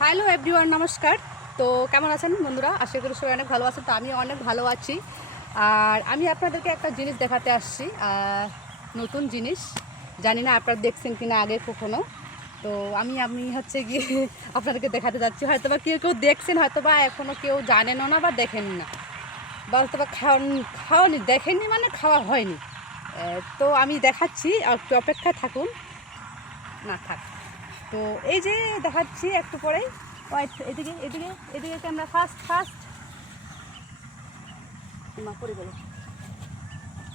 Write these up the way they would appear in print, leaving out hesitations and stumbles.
Hello everyone, নমস্কার। তো কেমন আছেন বন্ধুরা? আশা করি সবাই অনেক ভালো আছেন। তো আমি অনেক ভালো আছি। আর আমি আপনাদেরকে একটা জিনিস দেখাতে আসছি, নতুন জিনিস। জানি না আপনারা দেখছেন কিনা আগে কখনো। তো আমি হচ্ছে গিয়ে আপনাদেরকে দেখাতে যাচ্ছি। হয়তো বা কেউ কেউ দেখছেন, হয়তো বা এখনও কেউ জানেনও না বা দেখেন না, বা হয়তো বা খাওয়ানি দেখেননি, মানে খাওয়া হয়নি। তো আমি দেখাচ্ছি, একটু অপেক্ষায় থাকুন। না থাক। তো এই যে দেখাচ্ছি একটু পরেই। ওয়াইট, এদিকে এদিকে এদিকে ক্যামেরা, ফাস্ট ফাস্ট। মা পড়ে গেল।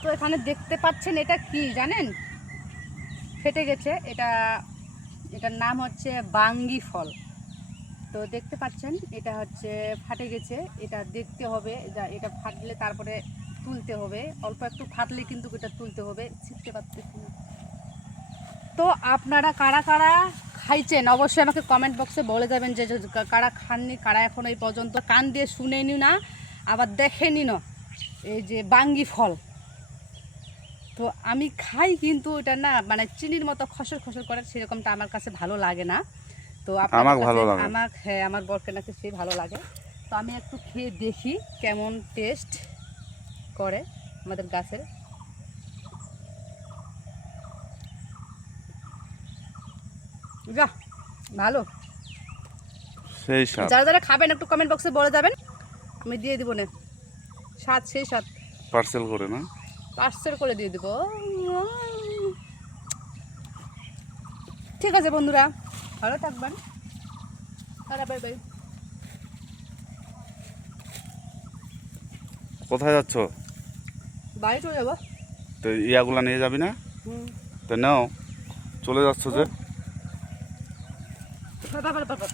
তো এখানে দেখতে পাচ্ছেন, এটা কি জানেন? ফেটে গেছে এটা। এটার নাম হচ্ছে বাঙ্গি ফল। তো দেখতে পাচ্ছেন এটা হচ্ছে ফাটে গেছে। এটা দেখতে হবে, এটা ফাটলে তারপরে তুলতে হবে। অল্প একটু ফাটলে কিন্তু এটা তুলতে হবে। ছিটতে পারতেছি না। তো আপনারা কারা কারা খাইছেন অবশ্যই আমাকে কমেন্ট বক্সে বলে যাবেন, যে কারা খাননি, কারা এখন এই পর্যন্ত কান দিয়ে শুনেনি না, আবার দেখেনি না এই যে বাঙ্গি ফল। তো আমি খাই, কিন্তু এটা না মানে চিনির মতো খসর খসর করে, সেরকমটা আমার কাছে ভালো লাগে না। তো আপনাদের আমার কাছে ভালো লাগে। হ্যাঁ, আমার বরকে নাকি সেই ভালো লাগে। তো আমি একটু খেয়ে দেখি কেমন টেস্ট করে আমাদের গাছের। যা ভালো। সেই স্বাদ। যারা যারা খাবেন একটু কমেন্ট বক্সে বলে যাবেন, আমি দিয়ে দিব না। স্বাদ সেই স্বাদ। পার্সেল করে না? পার্সেল করে দিয়ে দিব। ঠিক আছে বন্ধুরা, ভালো থাকবেন। Bye bye. কোথায় যাচ্ছ? বাড়ি চলে যাবো। তো ইয়াগুলা নিয়ে যাবি না? হুম। তো নাও, চলে যাচ্ছ যে। বাবা বাবা।